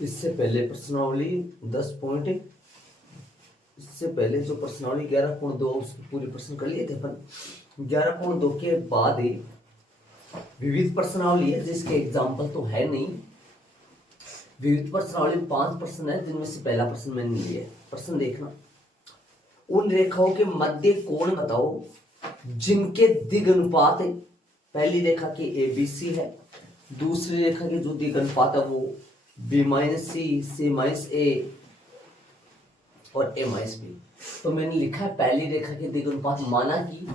इससे पहले प्रश्नावली 10 पॉइंट, इससे पहले जो प्रश्नावली 11.2 उसके पूरे प्रश्न कर लिए थे अपन। 11.2 के बाद ही विविध प्रश्नावली है जिसके एग्जाम्पल तो है नहीं। विविध प्रश्नावली में 5 प्रश्न है जिनमें से पहला प्रश्न मैंने लिया है। प्रश्न देखना, उन रेखाओं के मध्य कोण बताओ जिनके दिगनुपात पहली रेखा की ABC है, दूसरी रेखा के जो दिगनुपात है वो B-C, C-A और A-B। तो मैंने लिखा है पहली रेखा के दिगनुपात, माना कि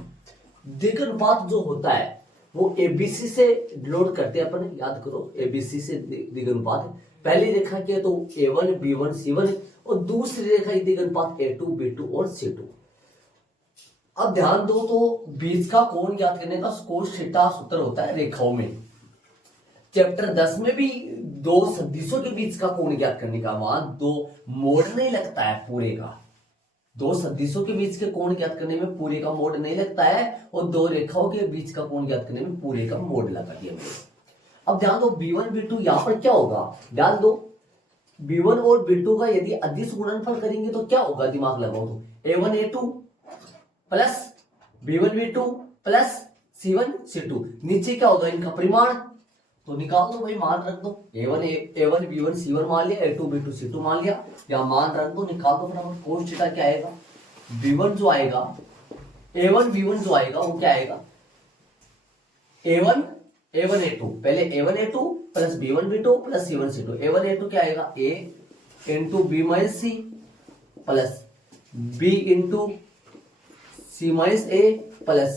दिगनुपात जो होता है वो ABC से डिनोट करते हैं अपन, याद करो ABC से दिगनुपात पहली रेखा के तो A1, B1, C1 और दूसरी रेखा की दिगनुपात A2, B2 और C2। अब ध्यान दो, तो बीच का कोण ज्ञात करने का कोस थीटा सूत्र होता है रेखाओं में। चैप्टर 10 में भी दो सदिशों के बीच का कोण ज्ञात करने का, वहां दो मोड नहीं लगता है पूरे का, दो सदिशों के बीच के कोण ज्ञात करने में पूरे का मोड नहीं लगता है और दो रेखाओं के बीच का कोण ज्ञात करने में पूरे का मोड लगा दिया। अब ध्यान दो B1 B2 यहां पर क्या होगा, ध्यान दो B1 और B2 का यदि अदिश गुणनफल करेंगे तो क्या होगा, दिमाग लगाओ तो A1 A2 plus B1 B2 plus C1 C2, नीचे क्या होगा इनका परिमाण, तो निकाल दो भाई, मान रख दो A1 B1 C1 मान लिया, A2 B2 C2 मान लिया, या मान रख दो, निकाल दो फटाफट। कोस थीटा क्या आएगा, B1 जो आएगा A1 B1 जो आएगा वो क्या आएगा A1 A2, पहले A1 A2 plus B1 B2 plus C1 C2, A1 A2 क्या आएगा A into B-C plus B into C-A plus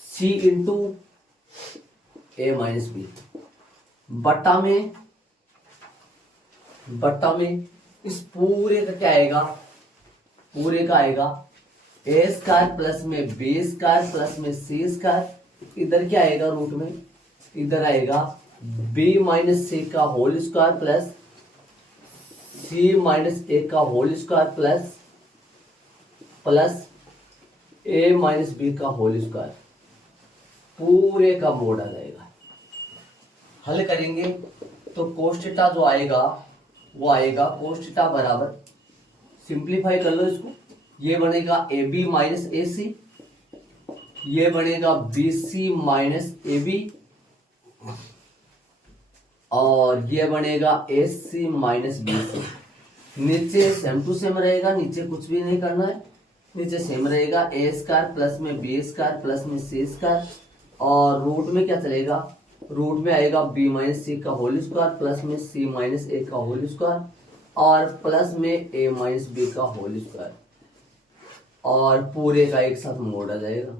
C into A-B बट्टा में इस पूरे का क्या आएगा, पूरे का आएगा A स्क्वायर प्लस में B स्क्वायर प्लस में C स्क्वायर, इधर क्या आएगा रूट में, इधर आएगा B-C का होल स्क्वायर प्लस C-A का होल स्क्वायर प्लस A-B का होल स्क्वायर, पूरे का मोड आ जाएगा। हल करेंगे तो कोस थीटा जो आएगा वो आएगा कोस थीटा बराबर, सिंप्लीफाई कर लो इसको, ये बनेगा AB माइनस AC, ये बनेगा BC माइनस AB और ये बनेगा AC माइनस BC। नीचे सेम टू सेम रहेगा, नीचे कुछ भी नहीं करना है, नीचे सेम रहेगा A स्क्वायर प्लस में B स्क्वायर प्लस में C स्क्वायर, और रूट में क्या चलेगा, रूट में आएगा B माइनस C का होल स्क्वायर प्लस में C माइनस A का होल स्क्वायर और प्लस में A माइनस B का होल स्क्वायर, और पूरे का एक साथ मोड आ जाएगा।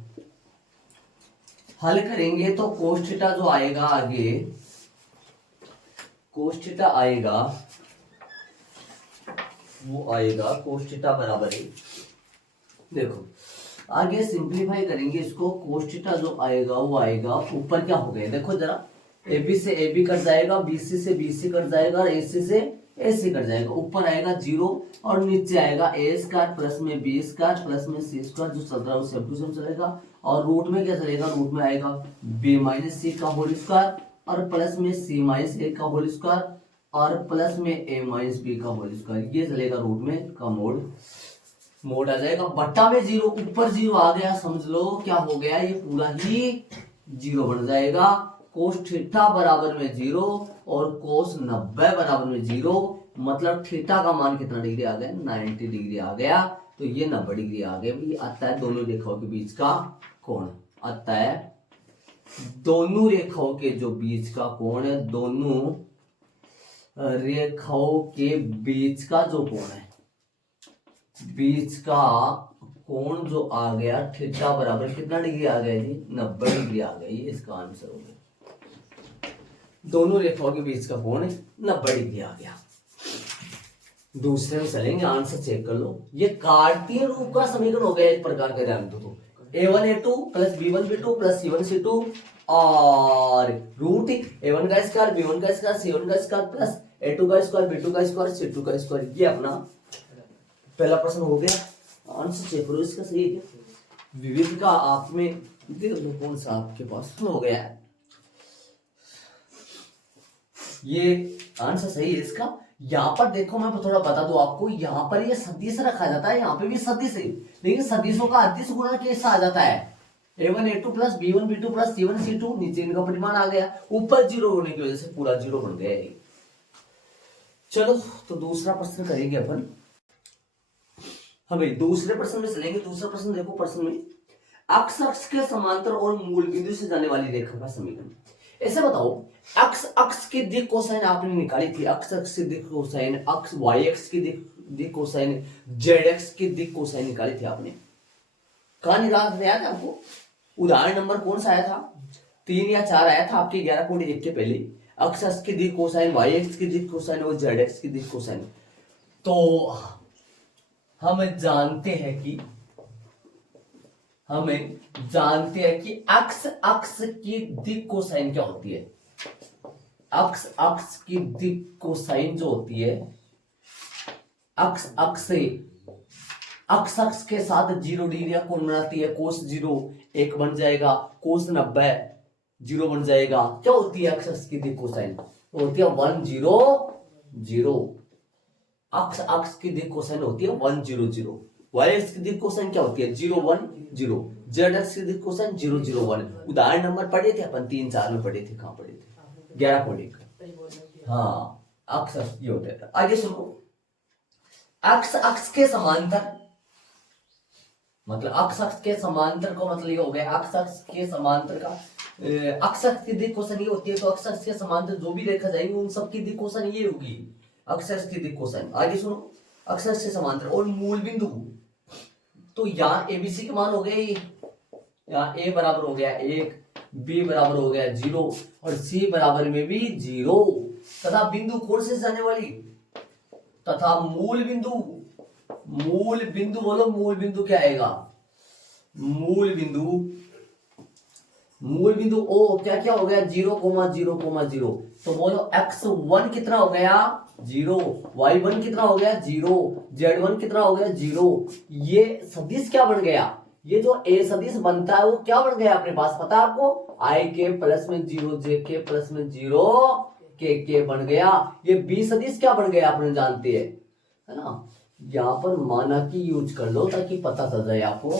हल करेंगे तो कोस थीटा जो आएगा आगे, कोस थीटा आएगा वो आएगा कोस थीटा बराबर है, देखो आगे सिंप्लीफाई करेंगे इसको, कोस थीटा जो आएगा वो आएगा, ऊपर क्या हो गया देखो जरा, AB से AB कट जाएगा, BC से BC कट जाएगा और AC से AC कट जाएगा, ऊपर आएगा 0 और नीचे आएगा A स्क्वायर प्लस में B स्क्वायर प्लस में C स्क्वायर, जो चल रहा है वो सेम टू सेम चलेगा, और रूट में क्या चलेगा, रूट में आएगा B माइनस C का होल स्क्वायर और प्लस में C माइनस A का होल स्क्वायर और प्लस में A माइनस B का होल स्क्वायर, ये चलेगा रूट में का मोड आ जाएगा। बट्टा में 0, ऊपर 0 आ गया, समझ लो क्या हो गया, ये पूरा ही 0 बन जाएगा। कोस थीटा बराबर में 0 और कोस 90 बराबर में 0, मतलब थीटा का मान कितना डिग्री आ गया, 90 डिग्री आ गया, तो ये 90 डिग्री आ गया। ये आता है दोनों रेखाओं के बीच का कोण, आता है दोनों रेखाओं के जो बीच का कोण है, दोनों रेखाओं के बीच का जो कोण है, बीच का कोण जो आ गया थीटा बराबर कितना डिग्री आ गया जी, 90 डिग्री आ गया, ये इसका आंसर हो गया। दोनों रेखाओं के बीच का कोण 90 डिग्री आ गया। दूसरे में चलेंगे, आंसर चेक कर लो, ये कार्तीय रूप का समीकरण हो गया एक प्रकार का, ध्यान दो, A1 A2 plus B1 B2 plus C1 C2 और रूट A1 का स्क्वायर B1 का स्क्वायर C1 का स्क्वायर प्लस A2 का स्क्वायर B2 का स्क्वायर C2 का स्क्वायर, ये अपना पहला प्रश्न हो गया। आंसर चेक करो इसका सही है, विविध का आप में देख लो कौन सा आपके पास हो गया है। ये आंसर सही है इसका। यहाँ पर देखो मैं थोड़ा बता दूं आपको, यहाँ पर ये सदिश रखा जाता है, यहाँ पे भी सदिश है, लेकिन सदिशों का अदिश गुणा कैसा आ जाता है, a1 a2 plus b1 b2 plus c1 c2, नीचे इनका परिमाण आ गया, ऊपर जीरो होने की वजह से पूरा जीरो बन गया। चलो तो दूसरा प्रश्न करेंगे अपन। हाँ भाई दूसरे प्रश्न में चलेंगे। दूसरा प्रश्न देखो, प्रश्न में अक्ष अक्ष के समांतर और मूल बिंदु से जाने वाली रेखा का समीकरण। ऐसे बताओ, अक्ष अक्ष की दिक् कोसाइन आपने निकाली थी, अक्ष अक्ष की दिक् कोसाइन, अक्ष वाई एक्स की दिक् कोसाइन, जेड एक्स की दिक् कोसाइन निकाली थी आपने। कहा निकाल याद है आपको? उदाहरण नंबर कौन सा आया था? 3 या 4 आया था आपके 11.1 के पहले। अक्ष अक्ष की दिक् कोसाइन, वाई एक्स की दिक् कोसाइन और जेड एक्स की दिक् कोसाइन। तो हम जानते हैं कि अक्ष अक्ष की दिक् कोसाइन क्या होती है? अक्ष अक्ष की दिक् कोसाइन जो होती है, अक्ष अक्ष के साथ 0 डिग्री कोण बनाती है। कोस 0 1 बन जाएगा, कोस 90 0 बन जाएगा। क्या होती है अक्ष अक्ष की दिक् कोसाइन? होती है 1 0 0। अक्ष अक्ष की दिक् कोसाइन होती है 1 0 0। वाई एक्स की दिक् कोसाइन क्या होती है? 0 1 0। जेड एक्स की दिक् कोसाइन 0 0 1। उदाहरण नंबर पढ़े थे अपन, 3 4 में पढ़े थे। कहां पढ़े थे? 11.1। हाँ, अक्ष अक्ष ये होता है। आगे सुनो, अक्ष अक्ष के समांतर, मतलब अक्ष अक्ष के समांतर का मतलब ये हो गया, अक्ष अक्ष के समांतर का अक्ष अक्ष की दिक् कोसाइन ये होती है, तो अक्ष अक्ष के समांतर जो भी रेखा जाएंगे उन सब की दिक् कोसाइन ये होगी, अक्ष अक्ष की दिक् कोसाइन। आगे सुनो, अक्ष अक्ष के समांतर और मूल बिंदु, तो यहाँ एबीसी के मान हो गए, यहाँ ए बराबर हो गया 1, बी बराबर हो गया 0 और सी बराबर में भी 0, तथा बिंदु कौन से जाने वाली, तथा मूल बिंदु बोलो, मूल बिंदु क्या आएगा? मूल बिंदु ओ क्या हो गया? 0 0 0। तो बोलो x1 कितना हो गया? 0। y1 कितना हो गया? 0। z1 कितना हो गया? 0। ये सदिश क्या बन गया? ये जो ए सदिश बनता है वो क्या बन गया अपने पास, पता है आपको? आई के प्लस में 0, जे के प्लस में 0, के बन गया। ये बी सदिश क्या बन गया अपने जानते हैं, है ना? यहाँ पर माना की यूज कर लो ताकि पता चल जाए आपको।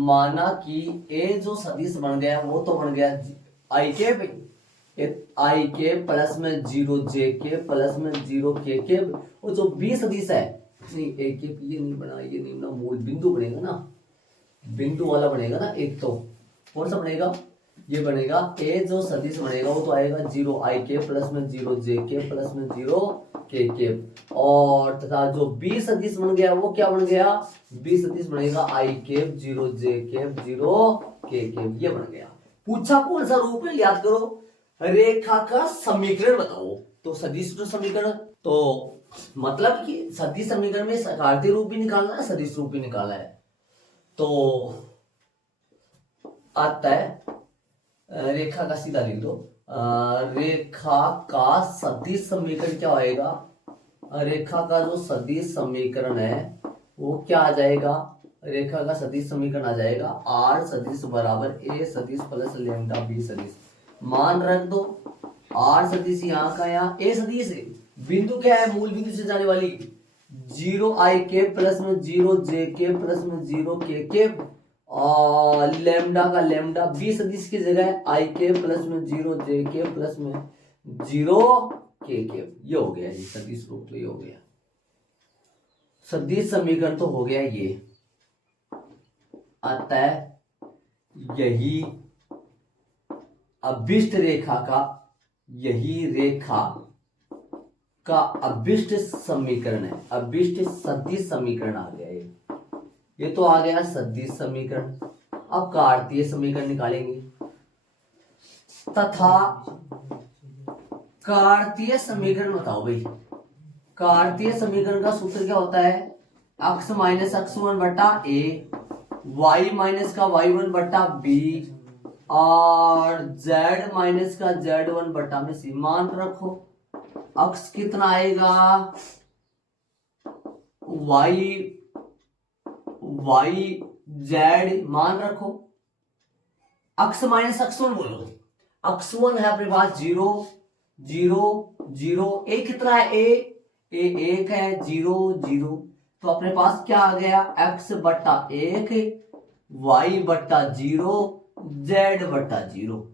माना कि ए जो सदिश बन गया वो तो बन गया आई के प्लस में 0, जे के प्लस में 0, के और जो बी सदिश है, नहीं ए के ये नहीं बना, ये नहीं बना, मूल बिंदु बनेगा ना, बिंदु वाला बनेगा ना एक। तो कौन सा बनेगा? ये बनेगा ए जो सदिश बनेगा वो तो आएगा 0 आई के प्लस में 0, जे के प्लस में 0, के और तथा जो बी सदिश बन गया वो क्या बन गया? बी सदिश बनेगा आई केप 0, जे केप 0, के ये बन गया। पूछा कौन सा रूप है? याद करो, रेखा का समीकरण बताओ। तो सदिश समीकरण, तो मतलब कि सदिश समीकरण में सकारात्मक रूप भी निकालना है, सदिश रूप भी निकालना है। तो आता है रेखा का, सीधा लिख दो, रेखा का सदिश समीकरण क्या होएगा? रेखा का जो सदिश समीकरण है वो क्या आ जाएगा? रेखा का सदिश समीकरण आ जाएगा आर सदिश बराबर ए सदिश प्लस लैम्डा बी सदिश। मान रख दो, आर सदिश यहाँ का, यहाँ ए सदिश है, बिंदु क्या है? मूल बिंदु से जाने वाली 0 आई के प्लस में 0, जे के प्लस में 0, के और लैम्डा का लैम्डा बी सदिश की जगह आई के प्लस में 0, जे के प्लस में 0, के ये हो गया। ये सदिश रूप तो ये हो गया, सदिश समीकरण तो हो गया। ये अतः यही अभिष्ट रेखा का, यही रेखा का अभिष्ट समीकरण है, अभिष्ट सदिश समीकरण आ गया। ये तो आ गया सदिश समीकरण। अब कार्तीय समीकरण निकालेंगे, तथा कार्तीय समीकरण बताओ भाई। कार्तीय समीकरण का सूत्र क्या होता है? x माइनस x1 बटा ए, y माइनस का y1 बटा बी और z माइनस का z1 बटा में सी। मान रखो x कितना आएगा? y z मान रखो, x माइनस x1 बोलो, x1 है अपने पास 0, जीरो जीरो, ए कितना है, ए एक है, जीरो जीरो, तो अपने पास क्या आ गया, एक्स बट्टा एक, वाई बट्टा जीरो, जेड बट्टा जीरो।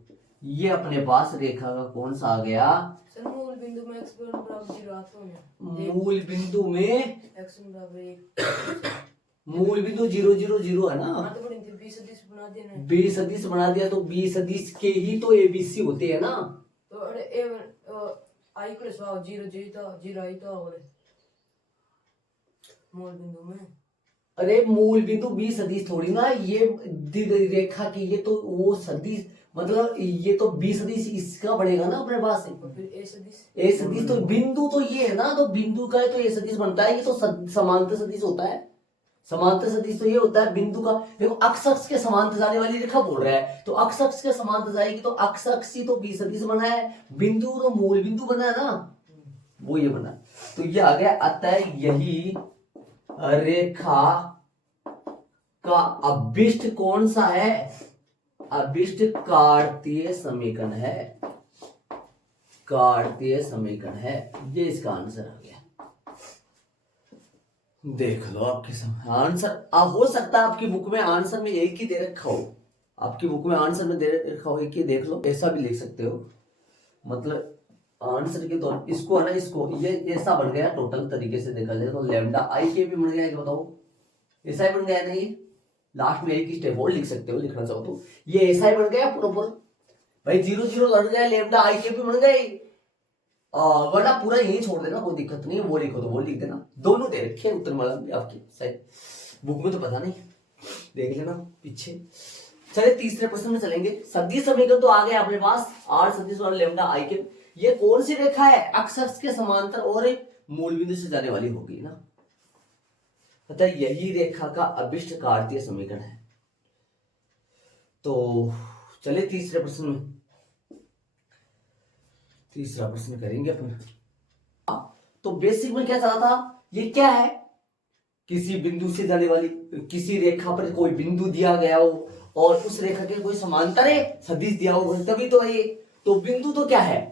ये अपने पास रेखा का कौन सा आ गया, सर मूल बिंदु में x बराबर 0 आता है, मूल बिंदु में x बराबर 1, मूल बिंदु जीरो जीरो जीरो है ना, तो बड़ी थी 20 सदिश बना दिया ना, 20 सदिश बना दिया, तो 20 सदिश के ही तो एबीसी होते हैं ना, तो अरे ए आई प्लस वाव 0 जी तो 0 आई तो और मूल बिंदु में, अरे मूल बिंदु 20 सदिश थोड़ी ना, ये दिग रेखा की, ये तो वो सदिश, मतलब ये तो 20 सदिश इसका बनेगा ना अपने पास, और फिर ए सदिश, ए सदिश तो बिंदु तो ये है ना, तो बिंदु का है तो ए सदिश बनता है, ये तो समांतर सदिश होता है, समांतर सदिश तो ये होता है बिंदु का, देखो अक्ष अक्ष के समांतर जाने वाली रेखा बोल रहा है, तो अक्ष अक्ष के समांतर जाएगी तो अक्ष अक्ष ही तो 20 सदिश बना है, बिंदु तो मूल बिंदु बना है ना, वो ये बना, तो ये आ गया, अतः यही रेखा का अभिष्ट कौन सा है, अभिष्ट कार्तीय समीकरण है, कार्तीय समीकरण है, ये इसका आंसर आ गया। देख लो आपके आंसर, हो सकता है आपकी बुक में आंसर में एक ही दे रखा हो, आपकी बुक में आंसर में दे रखा हो एक ही, देख लो ऐसा भी लिख सकते हो, मतलब आंसर के तौर इसको है ना, इसको ये ऐसा बन गया टोटल तरीके से देखा जाए तो लैम्डा आई के भी बन गया, कि बताओ ऐसा ही बन गया नहीं, लास्ट में एक ही स्टेप और लिख सकते हो, लिखना चाहो तो ये ऐसा ही बन गया पूरा भाई, जीरो जीरो लड़ गया, लैम्डा आई के भी बन गई, वरना पूरा यही छोड़ देना, कोई दिक्कत नहीं है, वो लिखो तो वो लिख देना, दोनों दे रखे उत्तर माला भी आपकी शायद बुक में, तो पता नहीं, देख लेना पीछे। चलिए तीसरे प्रश्न में चलेंगे, सदिश समीकरण तो आ गया अपने पास, आर सदिश और लैम्डा आई के, ये कौन सी रेखा है, अक्ष अक्ष के समांतर और मूल बिंदु से जाने वाली होगी ना, अतः यही रेखा का अभिष्ट कार्तीय समीकरण है। तो चलिए तीसरे प्रश्न में, तीसरा प्रश्न करेंगे अपन। तो बेसिक में क्या चला था, ये क्या है, किसी बिंदु से जाने वाली, किसी रेखा पर कोई बिंदु दिया गया हो और उस रेखा के कोई समांतर है सदिश दिया हो, तभी तो ये, तो बिंदु तो क्या है,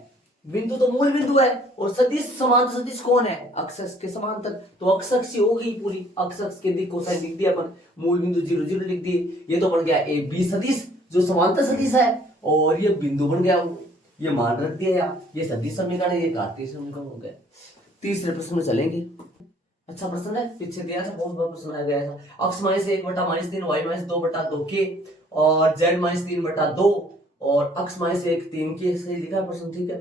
बिंदु तो मूल बिंदु है, और सदिश समांतर सदिश कौन है, अक्ष अक्ष के समांतर, तो अक्ष अक्ष हो गई पूरी, अक्ष अक्ष के दिक् कोसाइन लिख दिया अपन, मूल बिंदु जीरो जीरो लिख दिए, ये तो बन गया ए बी सदिश जो समांतर सदिश है, और ये बिंदु बन गया, ये मान रख दिया, ये सदिश समीकरण है, ये कार्तीय समीकरण हो गया। तीसरे प्रश्न में चलेंगे, अच्छा प्रश्न है, पीछे दिया था, बहुत बड़ा प्रश्न आ गया था, अक्ष माइनस 1 बटा माइनस 3, वाई माइनस 2 बटा 2 के, और जेड माइनस 3 बटा 2, और अक्ष माइनस 1 3 के, सही लिखा है प्रश्न, ठीक है,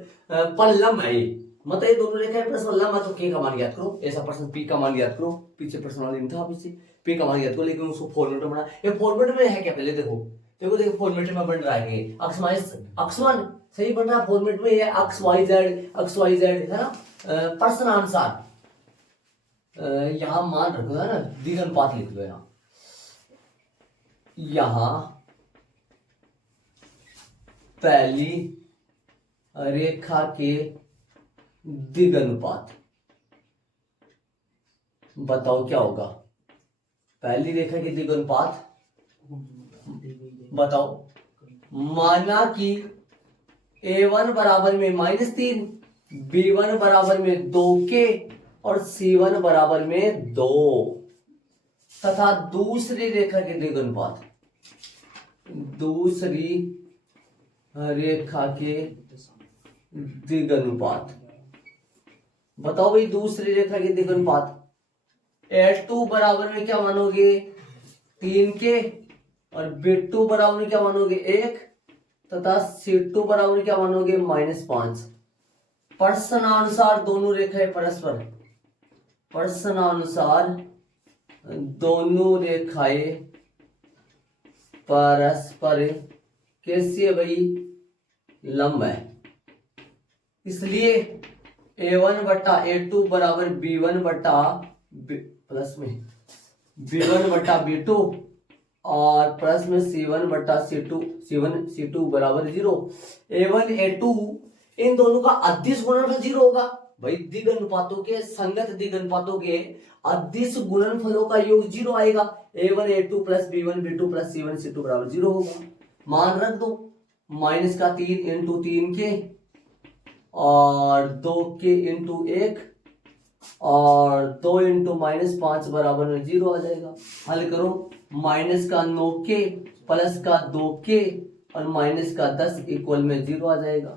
पर लंब है ये, मतलब ये दोनों रेखा प्रश्न लंब है, तो के का मान ज्ञात करो, ऐसा प्रश्न पी का मान ज्ञात करो, पीछे प्रश्न वाले था पीछे, पी का मान ज्ञात करो, लेकिन उसको फॉर्मेट में बना, ये फॉर्मेट में है क्या, पहले देखो देखो देखो फॉर्मेट में बन रहा है, अक्ष माइनस अक्ष वन सही बन रहा फॉर्मेट में, ये अक्ष वाई जेड है ना, प्रश्नानुसार यहां मान रखो है ना, द्विघानुपात लिख लो यहां, यहां पहली रेखा के द्विघानुपात, बताओ क्या होगा, पहली रेखा के द्विघानुपात बताओ, माना कि a1 बराबर में -3, b1 बराबर में 2k और c1 बराबर में 2, तथा दूसरी रेखा के द्विघानुपात, दूसरी रेखा के द्विघानुपात, बताओ भाई दूसरी रेखा के द्विघानुपात, a2 बराबर में क्या मानोगे 3k, और b2 बराबर में क्या मानोगे 1, तथा c2 बराबर में क्या मानोगे -5। प्रश्नानुसार दोनों रेखाएं परस्पर, प्रश्नानुसार दोनों रेखाएं परस्पर कैसी है भाई, लंब है, इसलिए a1 बटा a2 बराबर b1 बटा प्लस में b1 बटा b2 और प्लस में c1 बटा c2 बराबर 0, a1 a2 इन दोनों का अदिश गुणनफल 0 होगा भाई, द्विघानुपातों के संगत द्विघानुपातों के अदिश गुणनफलों का योग 0 आएगा, a1 a2 plus b1 b2 plus c1 c2 बराबर 0 होगा, मान रख दो, -3 × 3 के और 2k इंटू 1 और 2 इंटू -5 बराबर में 0 आ जाएगा। हल करो, माइनस का 9k प्लस का 2k और माइनस का 10 इक्वल में 0 आ जाएगा।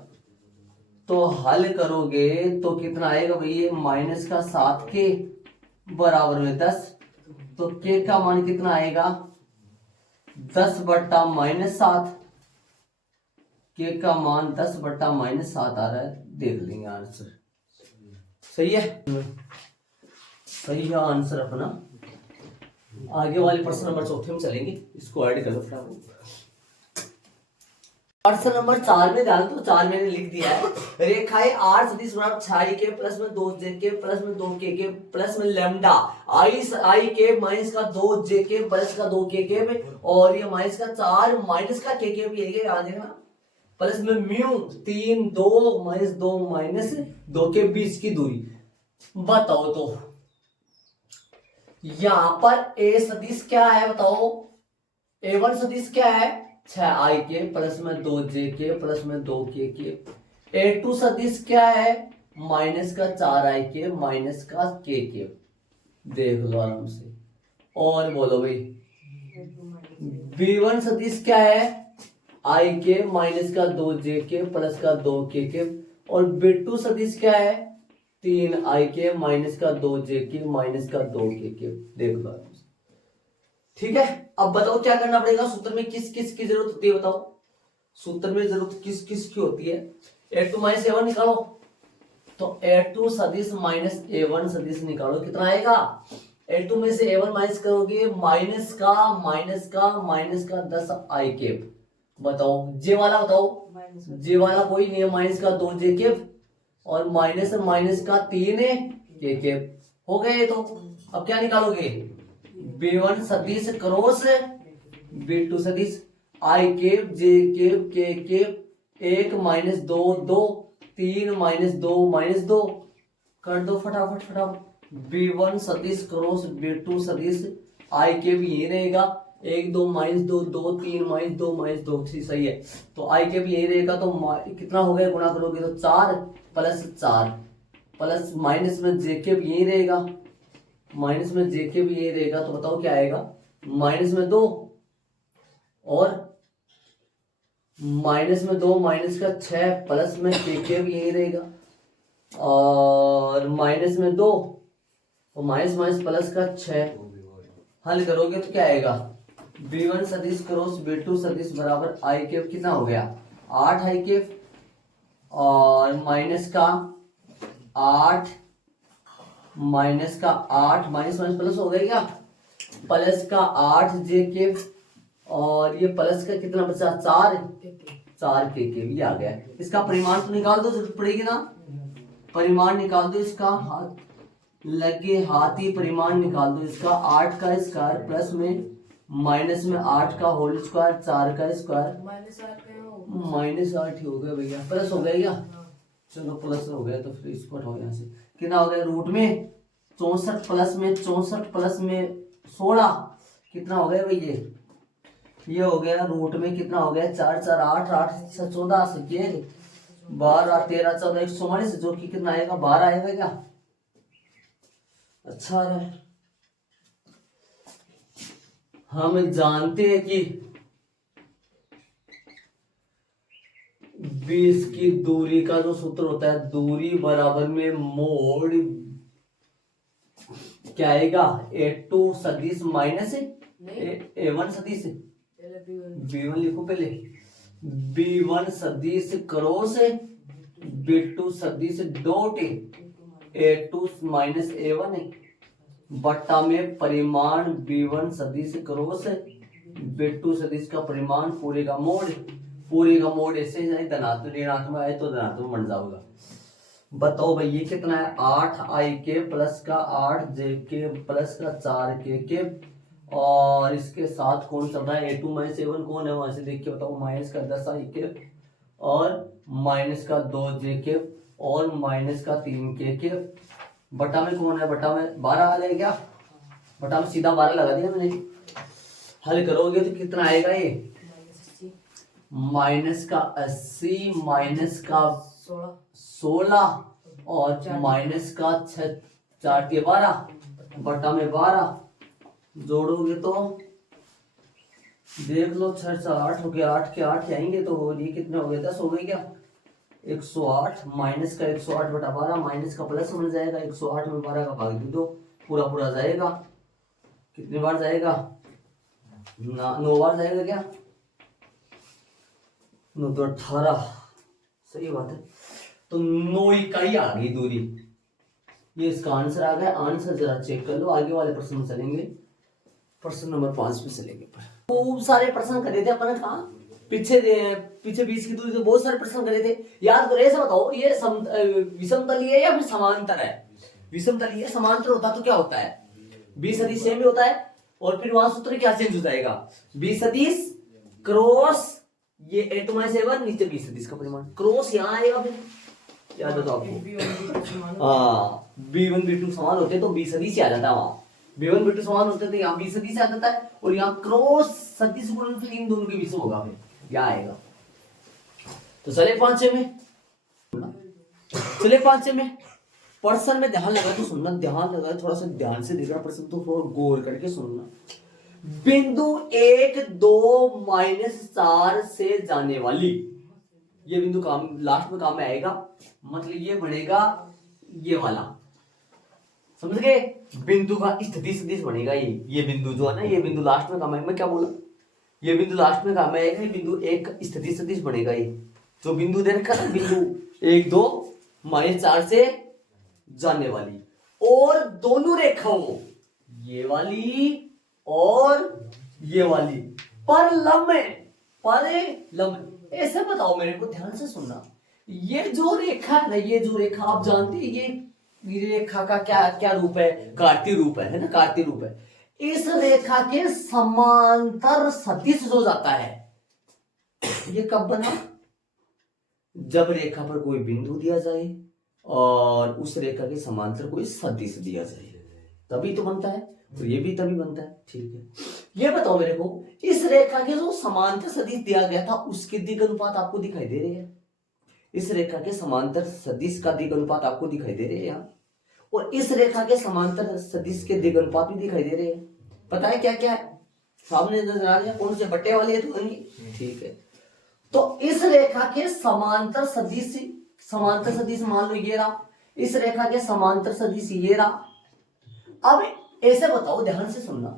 तो हल करोगे तो कितना आएगा भैया, माइनस का 7k बराबर में 10। तो k का मान कितना आएगा, 10 बट्टा -7। k का मान 10 बट्टा -7 आ रहा है, देख लेंगे आंसर। सही है, सही है आंसर अपना। आगे वाले प्रश्न नंबर 4 में चलेंगे, इसको ऐड कर लो फटाफट। प्रश्न नंबर 4 में ध्यान दो, 4 मैंने लिख दिया है। रेखाएं r सदिश बराबर 6i के प्लस में 2j के प्लस में 2k के प्लस में लैम्डा i के माइनस का 2j के प्लस का 2k के और ये माइनस का 4 माइनस का k के भी है, याद है ना, प्लस में म्यू 3 2 माइनस 2 के बीच की दूरी। बताओ तो यहां पर a सदिश क्या है, बताओ। a1 सदिश क्या है, 6i के प्लस में 2j के प्लस में 2k के। a2 सदिश क्या है, माइनस का 4i के माइनस का k के। देख लो आराम से और बोलो भाई। b1 सदिश क्या है, i के माइनस का 2j के प्लस का 2k के और b2 सदिश क्या है, 3i के माइनस का 2j के माइनस का 2k के। देख लो आराम से, ठीक है। अब बताओ क्या करना पड़ेगा, सूत्र में किस किस की जरूरत होती है, बताओ सूत्र में जरूरत किस किस की होती है। a2 माइनस a1 निकालो, तो a2 सदिश माइनस a1 सदिश निकालो, कितना आएगा। a2 में से a1 माइनस करोगे, माइनस का 10i केप। बताओ जे वाला, बताओ जे वाला कोई नहीं है, माइनस का 2j केप और माइनस का 3k केप हो गए। तो अब क्या निकालोगे, b1 सदिश क्रॉस b2 सदिश i cap j cap k cap 1 minus 2 2 3 minus 2 कर दो फटाफट। b1 सदिश क्रॉस b2 सदिश i केप यही रहेगा, 1 2 माइनस 2 2 3 माइनस 2 सही है। तो i केप यही रहेगा, तो कितना हो गया, गुणा करोगे तो 4 प्लस 4 प्लस माइनस में j केप यही रहेगा, माइनस में j के भी यही रहेगा। तो बताओ क्या आएगा, माइनस में 2 और माइनस में 2 माइनस का 6 प्लस में k भी यही रहेगा और माइनस में 2 और माइनस प्लस का 6। हल करोगे तो क्या आएगा, b1 सदिश क्रॉस b2 सदिश बराबर i केप कितना हो गया, 8i केप और माइनस का 8 माइनस प्लस हो गया क्या, प्लस का 8j के और ये प्लस का कितना बचा, 4 के भी आ गया। इसका परिमाण तो निकाल दो, जरूरत पड़ेगी ना, परिमाण निकाल दो इसका, लगे हाथ ही परिमाण निकाल दो इसका। 8 का स्क्वायर प्लस में माइनस में 8 का होल स्क्वायर 4 का स्क्वायर -8 ही हो गया भैया, प्लस हो गया क्या, चलो प्लस हो गया तो फिर इसको हटाओ यहाँ से। कितना हो गया, रूट में 64 प्लस में 16 कितना हो गया भैया, ये हो गया रूट में कितना हो गया, 4 4 8 8 14 12 13 14 119 जो कि कितना आएगा, 12 आएगा क्या। अच्छा है, हम जानते हैं कि 20 की दूरी का जो सूत्र होता है, दूरी बराबर में मोड क्या आएगा, a2 सदिश माइनस a1 सदिश, b1 लिखो पहले, b1 सदिश क्रॉस b2 सदिश डॉट a2 माइनस a1 बट्टा में परिमाण b1 सदिश क्रॉस b2 सदिश का परिमाण पूरे का मोड ऐसे जाए, धनात्मक ऋणात्मक आए तो धनात्मक बन जाएगा। बताओ भाई ये कितना है, 8i के प्लस का 8j के प्लस का 4k के और इसके साथ कौन चल रहा है, a2 माइनस a1 कौन है, वहां से देख के बताओ, माइनस का 10i के और माइनस का 2j के और माइनस का 3k के। बटा में कौन है, बटा में 12 आ गया क्या, बटा में सीधा 12 लगा दिया मैंने। हल करोगे तो कितना आएगा, ये -80 माइनस का 16 16 और माइनस का 6 4 के 12 बटा में 12 जोड़ोगे तो देख लो 6 4 8 हो गया, 8 के 8 आएंगे तो ये कितने हो गए, 10 हो गए क्या, 108 माइनस का 108 बटा 12 माइनस का प्लस मिल जाएगा, 108 में 12 का भाग दे दो, पूरा पूरा जाएगा, कितनी बार जाएगा, 9 बार जाएगा क्या, 9 तो 18, सही बात है। तो 9 इकाई आ गई दूरी, ये इसका आंसर आ गया। आंसर जरा चेक कर लो, आगे वाले प्रश्न में चलेंगे, प्रश्न नंबर 5 में चलेंगे। खूब सारे प्रश्न करे थे अपन, कहा पीछे 20 की दूरी से बहुत सारे प्रश्न करे थे, याद करो। ऐसा बताओ ये विषमतलीय है या फिर समांतर है, विषमतलीय समांतर होता तो क्या होता है, 20 सदिश सेम ही होता है, और फिर वहां सूत्र क्या चेंज हो जाएगा, 20 सदिश क्रॉस ये a - a1 नीचे 20 सदिश का परिमाण क्रॉस यहाँ आएगा, फिर याद बताओ आपको। हाँ b1 b2 समान होते तो 20 सदिश आ जाता है, वहां b1 b2 समान होते तो यहाँ 20 सदिश आ जाता है, और यहाँ क्रॉस सदिश गुणनफल इन दोनों के बीच होगा, फिर क्या आएगा। तो चले 5 में, चले 5 में प्रश्न में ध्यान लगा के सुनना, ध्यान लगा थोड़ा सा ध्यान से देखना प्रश्न, तो थोड़ा गौर करके सुनना। बिंदु 1 2 -4 से जाने वाली, ये बिंदु काम लास्ट में काम में आएगा, मतलब ये बनेगा ये वाला, समझ गए, बिंदु का स्थिति सदिश बनेगा ये बिंदु जो है ना, ये बिंदु लास्ट में काम आएगा, मैं क्या बोला, ये बिंदु लास्ट में काम में आएगा, ये बिंदु एक स्थिति सदिश बनेगा, ये जो बिंदु दे रखा है बिंदु 1 2 -4 से जाने वाली, और दोनों रेखाओं ये वाली और ये वाली पर लंब ऐसे बताओ मेरे को, ध्यान से सुनना। ये जो रेखा है ना, ये जो रेखा आप जानते हैं, ये रेखा का क्या रूप है, कार्तीय रूप है ना, कार्तीय रूप है। इस रेखा के समांतर सदिश जो जाता है, ये कब बना, जब रेखा पर कोई बिंदु दिया जाए और उस रेखा के समांतर कोई सदिश दिया जाए, तभी तो बनता है, तो ये भी तभी बनता है, ठीक है। ये बताओ मेरे को, इस रेखा के जो समांतर सदिश दिया गया था उसके दिग अनुपात आपको दिखाई दे रहे हैं, इस रेखा के समांतर सदिश का दिग अनुपात आपको दिखाई दे रहे हैं यहाँ, और इस रेखा के समांतर सदिश के दिग अनुपात भी दिखाई दे रहे हैं। पता है क्या क्या है, सामने नजर आ रहे हैं, कौन से बट्टे वाले तो होंगे, ठीक है। तो इस रेखा के समांतर सदिश मान लो ये रहा, इस रेखा के समांतर सदिश ये रहा। अब ऐसे बताओ, ध्यान से सुनना,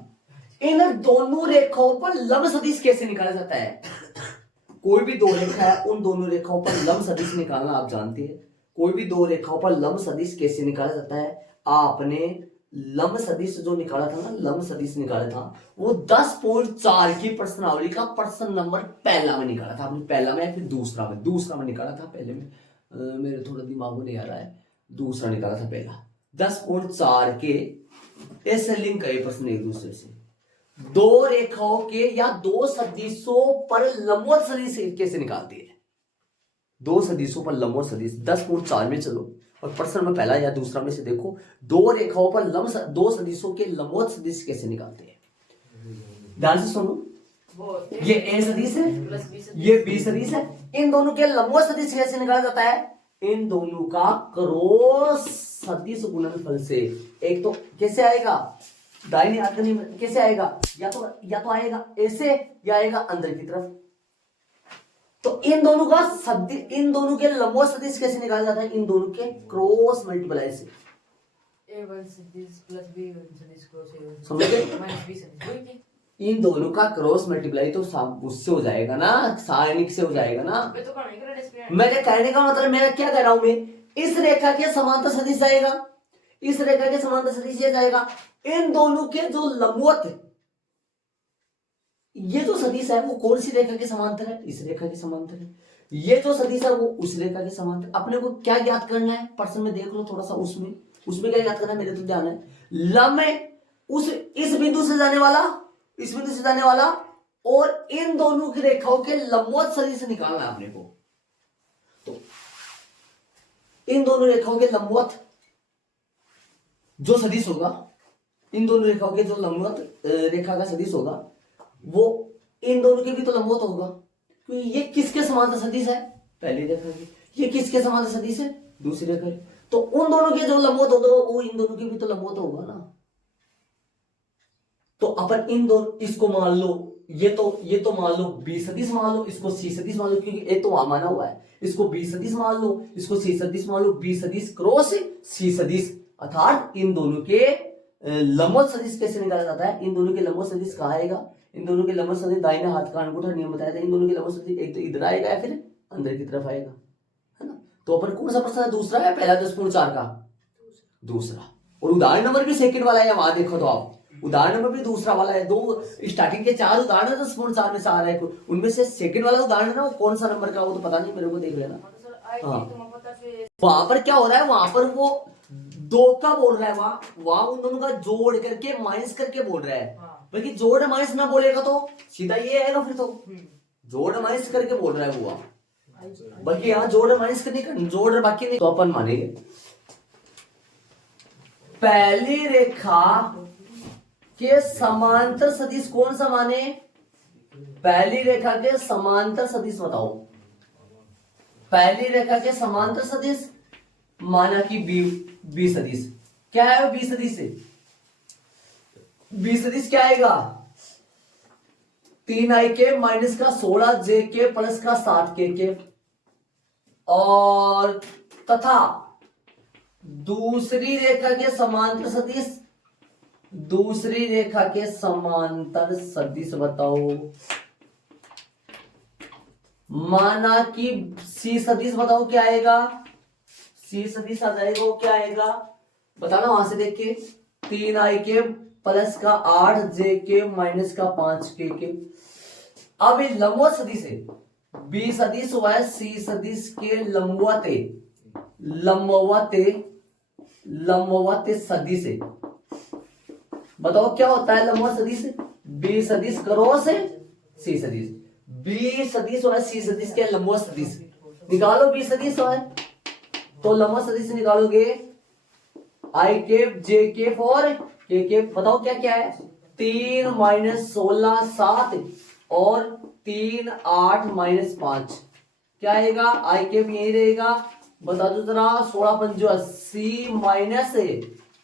इन दोनों रेखाओं पर लंब सदिश कैसे निकाला जाता है, कोई भी दो रेखा है, उन दोनों रेखाओं पर लंब सदिश निकालना आप जानते हैं, कोई भी दो रेखाओं पर लंब सदिश कैसे निकाला जाता है। आपने लंब सदिश जो निकाला था ना, लंब सदिश निकाला था, वो 10.4 की प्रश्नावली का प्रश्न नंबर पहला में निकाला था आपने, पहला में या फिर दूसरा में निकाला था, पहले में मेरे थोड़ा दिमाग में नहीं आ रहा है, दूसरा निकाला था, पहला 10.4 के ऐसे लिंक है प्रश्न एक दूसरे से, दो रेखाओं के या दो सदिशों पर लंबवत सदिश कैसे निकालती है, दो सदिशों पर लंबवत सदिश 10.4 में चलो और प्रश्न में पहला या दूसरा में से देखो, दो रेखाओं पर दो सदिशों के लंबवत सदिश कैसे निकालते हैं। ध्यान से सुनो, ये ए सदिश है, ये बी सदिश है, इन दोनों के लंबवत सदिश कैसे निकाला जाता है, इन दोनों का क्रॉस सदिश गुणनफल से। एक तो कैसे आएगा, दाहिने हाथ में कैसे आएगा, या तो आएगा ऐसे या आएगा अंदर की तरफ। तो इन दोनों का सदिश, इन दोनों के लंबवत सदिश कैसे निकाला जाता है, इन दोनों के क्रॉस मल्टीप्लाई से। a1 सदिश प्लस b1 सदिश क्रॉस a1 समझ गए, माइनस b सदिश, इन दोनों का क्रॉस मल्टीप्लाई तो उससे हो जाएगा ना, सारणिक से हो जाएगा ना। मैं तो कहने का डिस्प्ले, मेरे कहने का मतलब मेरा क्या कह रहा हूं मैं, इस रेखा के समांतर सदिश आएगा, इस रेखा के समांतर सदिश ये जाएगा, इन दोनों के जो लंबवत ये जो सदिश है वो कौन सी रेखा के समांतर है, इस रेखा के समांतर है, ये जो सदिश है वो उस रेखा के समांतर। अपने को क्या ज्ञात करना है, प्रश्न में देख लो थोड़ा सा, उसमें क्या ज्ञात करना है, मेरे तो ध्यान है, लंब उस इस बिंदु से जाने वाला, इस बिंदु से जाने वाला, और इन दोनों की रेखाओं के लंबवत सदिश निकालना है अपने को। तो इन दोनों रेखाओं के लंबवत जो सदिश होगा, इन दोनों रेखाओं के जो लंबवत रेखा का सदिश होगा वो इन दोनों के भी तो लंबवत होगा, क्योंकि ये किसके समांतर सदिश है, पहली रेखा की, ये किसके समांतर सदिश है? दूसरी रेखा है। तो उन दोनों के जो लंबवत होगा वो इन दोनों के भी तो लंबवत होगा ना। तो अपन इन दोनों इसको मान लो, ये तो मान लो बी सदिश मान लो, इसको सी सदिश मान लो, क्योंकि ये तो वहां माना हुआ है। इसको बी सदिश मान लो, इसको सी सदिश मान लो, बी सदिश क्रॉस सी सदिश, अर्थात इन दोनों के लंबवत सदिश कैसे निकाला जाता है? इन दोनों के लंबवत सदिश कहाँ आएगा? इन दोनों के लंबवत सदिश दाहिने हाथ का अंगूठा नियम बताया था। इन दोनों के लंबवत सदिश एक तो इधर आएगा या फिर अंदर की तरफ आएगा, है ना। तो अपन कौन सा प्रश्न है? दूसरा है, पहला 10.4 का दूसरा। और उदाहरण नंबर भी सेकंड वाला है, वहां देखो तो आप उदाहरण नंबर भी दूसरा वाला है। दो स्टार्टिंग के 4 उदाहरण है, 10.4 में से आ रहा है, उनमें से सेकंड वाला उदाहरण है ना, वो कौन सा नंबर का वो तो पता नहीं मेरे को, देख लेना। हाँ, वहां पर क्या हो रहा है? वहां पर वो 2 का बोल रहा है, वहां उन दोनों का जोड़ करके माइनस करके बोल रहा है। बल्कि जोड़ माइनस ना बोलेगा तो सीधा ये आएगा, फिर तो जोड़ माइनस करके बोल रहा है वो, बल्कि यहाँ जोड़ माइनस करने का जोड़ बाकी नहीं। तो अपन मानेंगे पहली रेखा के समांतर सदिश कौन सा माने? पहली रेखा के समांतर सदिश बताओ। पहली रेखा के समांतर सदिश माना कि बी सदिश। क्या है वो बी सदिश? बी सदिश क्या आएगा? 3i के माइनस का 16j के प्लस का 7k के, और तथा दूसरी रेखा के समांतर सदिश, दूसरी रेखा के समांतर सदिश बताओ। माना कि सी सदिश बताओ क्या आएगा? सी सदिश आ जाएगा, वो क्या आएगा बताना वहां से देख के। 3i के प्लस का 8j के माइनस का 5k के। अब ये लंबवत सदिश है, बी सदिश व सी सदिश के लंबवत लंबवत सदिश है। बताओ क्या होता है लंबवत सदिश? बी सदिश क्रॉस सी सदिश। बी सदिश और सी सदिश के लंबवत सदिश निकालो। बी सदिश है तो लंबवत सदिश निकालोगे आई केप जे केप और के केप। बताओ क्या क्या है? 3 माइनस 16 7 और 3 8 माइनस 5 क्या आएगा? आई केप यही रहेगा। बता दो जरा। 16 पंजो 80 माइनस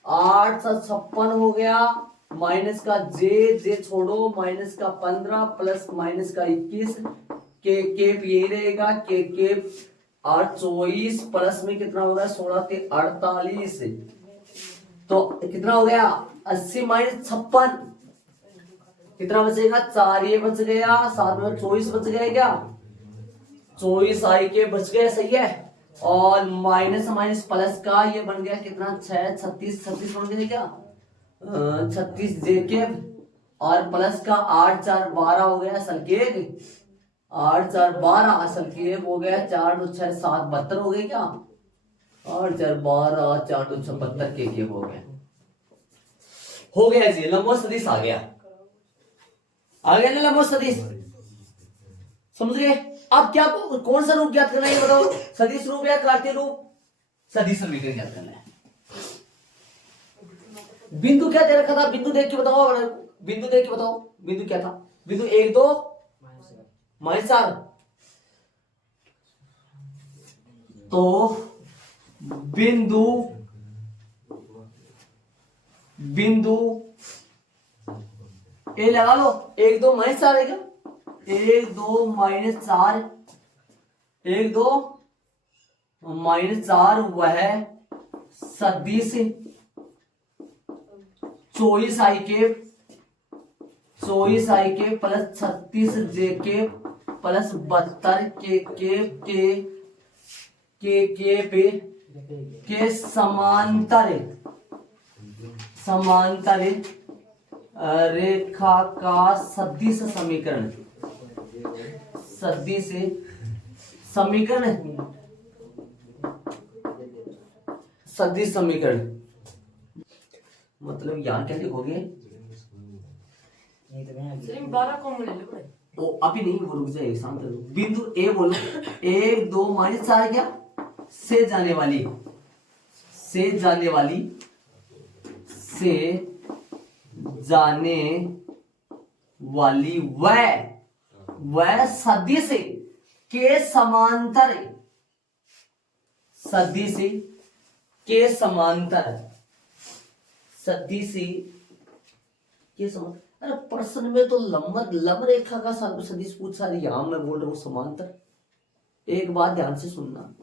8 56 हो गया, माइनस का जे छोड़ो, माइनस का 15 प्लस माइनस का 21 के केप यही रहेगा। के केप 8 24 प्लस में कितना होगा? 16 के 48, तो कितना हो गया? 80 माइनस 56 कितना बचेगा? 4 ये बच गया, 7 में 24 बच गया क्या? 24 आई के बच गए, सही है। और माइनस माइनस प्लस का ये बन गया कितना? 6 36 बन गया क्या? 36 जे के, और प्लस का 8 4 12 हो गया असल के, 8 4 12 असल के हो गया, 4 2 6 7 72 हो गए क्या? 8 4 12 4 2 6 72 के हो गया जी। लंबवत सदिश आ गया ना लंबवत सदिश, समझ गए? अब क्या कौन सा रूप ज्ञात करना है बताओ? सदिश रूप या कार्तीय रूप? सदिश समीकरण ज्ञात करना है। बिंदु क्या दे रखा था? बिंदु देख के बताओ, बिंदु देख के बताओ। बिंदु क्या था? बिंदु 1 2 माइनस 4। तो बिंदु ए लगा लो। 1 2 माइनस 4 है क्या? 1 2 माइनस 4, 1 2 माइनस 4 वह सदिश 24 आई के प्लस 36 जे के प्लस 72 के समांतर रेखा का सदिश समीकरण मतलब यहाँ क्या लिखोगे? 12 को मिले ले ओ अभी नहीं, वो रुक जाए, शांत रहो। बिंदु ए बोलो। 1 2 माइनस 4 क्या? से जाने वाली वह सदिश के समांतर सदिश के समांतर, सदिश के समांतर। अरे प्रश्न में तो लंब रेखा का सदिश पूछा, यहां मैं बोल रहा हूं समांतर। एक बात ध्यान से सुनना,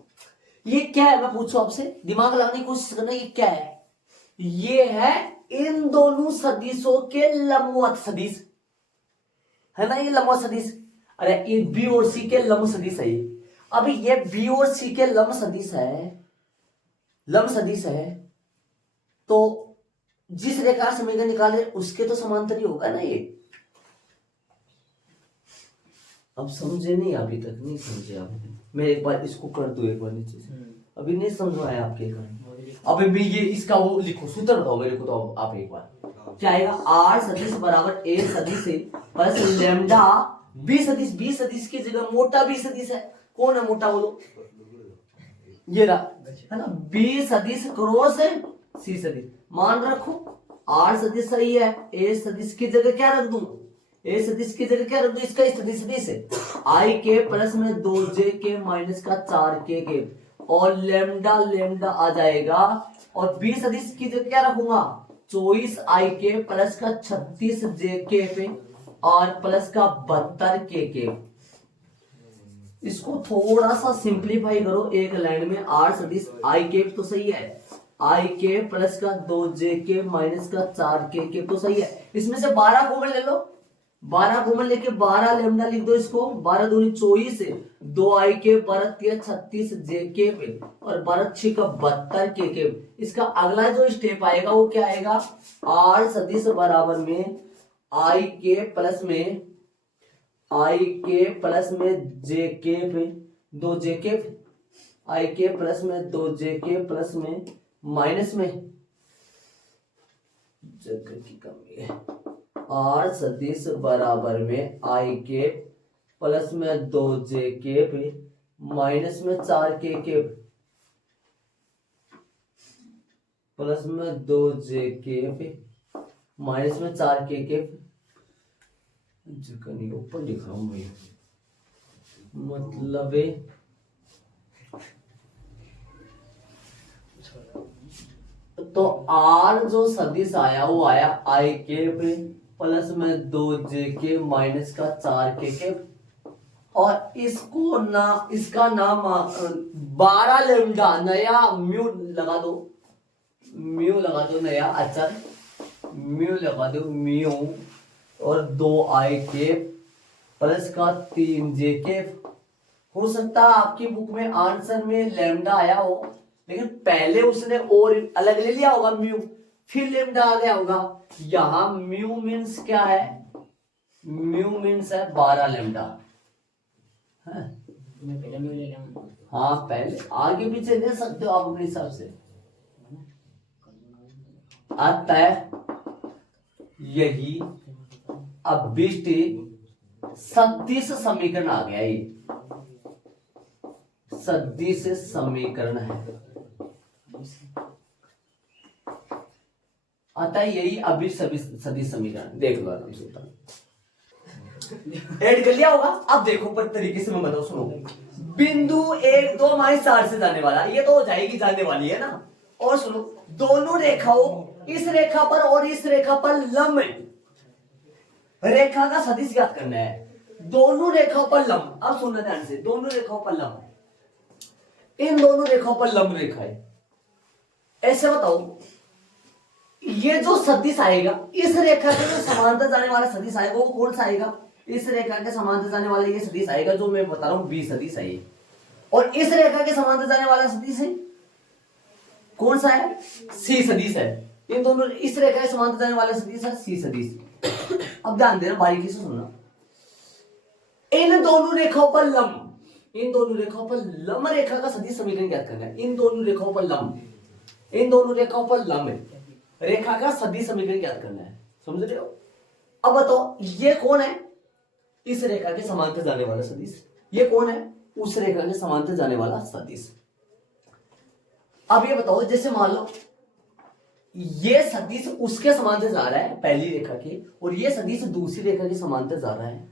ये क्या है मैं पूछूं आपसे, दिमाग लगाने की कोशिश करना, ये क्या है? ये है इन दोनों सदिशों के लंबवत सदिश, है ना, ये लंबवत सदिश। अरे ये बी और सी के लंब सदिश है ये। अभी ये बी और सी के लंब सदिश है, लंब सदिश है, तो जिस रेखा समीकरण निकाले उसके तो समांतर ही होगा ना ये। अब समझे नहीं, अभी तक नहीं समझे आप। मैं एक बार इसको कर दूं एक बार नीचे से, अभी नहीं समझ में आया आपके कारण। अभी भी ये इसका वो लिखो, सूत्र बताओ मेरे को, तो आप एक बार क्या आएगा, आर सदिश बराबर ए सदिश प्लस लैम्डा बी सदिश। बी सदिश की जगह मोटा बी सदिश है, कौन है मोटा बोलो, ये रहा, है ना, बी सदिश क्रॉस सी सदिश। मान रखो आर सदिश सही है, ए सदिश की जगह क्या रख दूं, ए सदिश की जगह क्या रख दूं, इसका सदिश सदिश है आई के प्लस में 2j के माइनस का 4k के, और लेमडा लेमडा आ जाएगा, और बी सदिश की जगह क्या रखूंगा, 24i के प्लस का 36j के पे, और प्लस का 72k के। इसको थोड़ा सा सिंप्लीफाई करो एक लाइन में, आर सदिश आई के तो सही है, आई के प्लस का 2j के माइनस का 4k के तो सही है। इसमें से 12 कॉमन ले लो, 12 कॉमन लेके 12 लेमडा लिख दो इसको, 12 दूनी 24, 2i के 12 36j के पे, और 12 6 का 72k के। इसका अगला जो स्टेप आएगा वो क्या आएगा, आर सदिश बराबर में आई के प्लस में, आई के प्लस में जे के पे 2j के, आई के प्लस में 2j के प्लस में माइनस में, जगह की कमी है, आर सदिश बराबर में आई के प्लस में 2j के पे माइनस में 4k के, प्लस में 2j के पे माइनस में 4k के, जगह नहीं ऊपर लिख रहा हूं मैं, मतलब तो आर जो सदिश आया वो आया आई के पे प्लस में 2j के माइनस का 4k के, और इसको ना, इसका नाम 12 लेमडा नया म्यू लगा दो, म्यू लगा दो नया अचर, म्यू लगा दो म्यू, और 2i के प्लस का 3j के। हो सकता है आपकी बुक में आंसर में लेमडा आया हो, लेकिन पहले उसने और अलग ले लिया होगा म्यू, फिर लेमडा आ गया होगा। यहां म्यू मीन्स क्या है, म्यू मीन्स है 12 लेमडा। हाँ पहले आगे पीछे ले सकते हो आप अपने हिसाब से, आता है यही। अब 37 समीकरण आ गया, ये सदिश समीकरण है, आता है यही अभी सदिश समीकरण। देख लो आराम से, ऐड कर लिया होगा। अब देखो पर तरीके से मैं बताऊं, सुनो, बिंदु 1 2 4 से जाने वाला, ये तो हो जाएगी जाने वाली है ना। और सुनो, दोनों रेखाओं, इस रेखा पर और इस रेखा पर लंब रेखा का सदिश ज्ञात करना है, दोनों रेखाओं पर लंब। अब सुनना ध्यान से, दोनों रेखाओं पर लंब, इन दोनों रेखाओं पर लंब रेखा है, ऐसे बताओ ये जो सदिश आएगा, इस रेखा के जो समांतर जाने वाला सदिश आएगा वो कौन सा आएगा, इस रेखा के समांतर जाने वाला ये सदिश आएगा जो मैं बता रहा हूं, बी सदिश है ये। और इस रेखा के समांतर जाने वाला सदिश है कौन सा है, सी सदिश है। इन दोनों, इस रेखा के समांतर जाने वाला सदिश है सी सदिश। अब ध्यान देना, बारीकी से सुनना, इन दोनों रेखाओं पर लंब, इन दोनों रेखाओं पर लंब रेखा का सदिश समीकरण ज्ञात करना है। इन दोनों रेखाओं पर लंब, इन दोनों रेखाओं पर लंब रेखा का सदिश समीकरण ज्ञात करना है, समझ रहे हो। अब बताओ ये कौन है, इस रेखा के समांतर जाने वाला सदिश, ये कौन है, उस रेखा के समांतर जाने वाला सदिश। अब ये बताओ, जैसे मान लो ये सदिश उसके समांतर जा रहा है पहली रेखा के, और ये सदिश दूसरी रेखा के समांतर जा रहा है,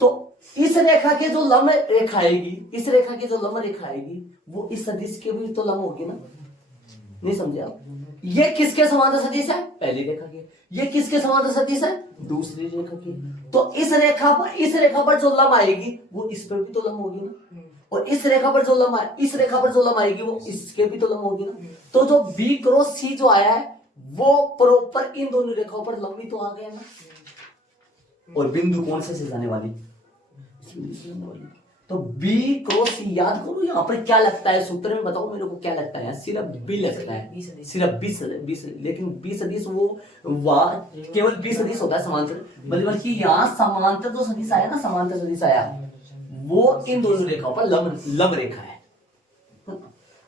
तो इस रेखा के जो लंब रेखा आएगी, इस रेखा की जो लंब रेखा आएगी वो इस सदिश के भी तो लंब होगी ना। नहीं समझे आप? ये किसके समांतर सदिश है? पहली रेखा के। ये किसके समांतर सदिश है? दूसरी रेखा की। तो इस रेखा पर जो लंब आएगी वो इस पर भी तो लंब होगी ना, और इस रेखा पर जो लंब आएगी वो इसके भी तो लंब होगी ना। तो जो B क्रॉस C जो आया है वो प्रॉपर इन दोनों रेखाओं पर लंब ही तो आ गया ना। और बिंदु कौन से जाने वाली? तो B क्रॉस C याद करो, यहाँ पर क्या लगता है सूत्र में बताओ मेरे को, क्या लगता है? सिर्फ B लगता है, सिर्फ B, लेकिन B सदिश वो केवल B सदिश होता है समांतर, बल्कि यहाँ समांतर जो सदिश आया ना, समांतर सदिश आया वो इन दोनों रेखाओं पर लंब रेखा है।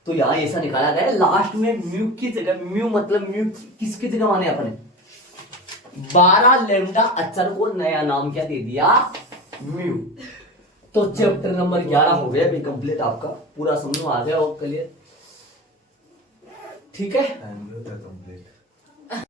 तो यहाँ ऐसा निकाला गया लास्ट में म्यू की जगह, म्यू मतलब म्यू किसकी जगह माने अपने 12 लैम्डा अचर को नया नाम क्या दे दिया? म्यू। तो चैप्टर नंबर 11 हो गया भी कंप्लीट, आपका पूरा समझ में आ गया और क्लियर, ठीक है।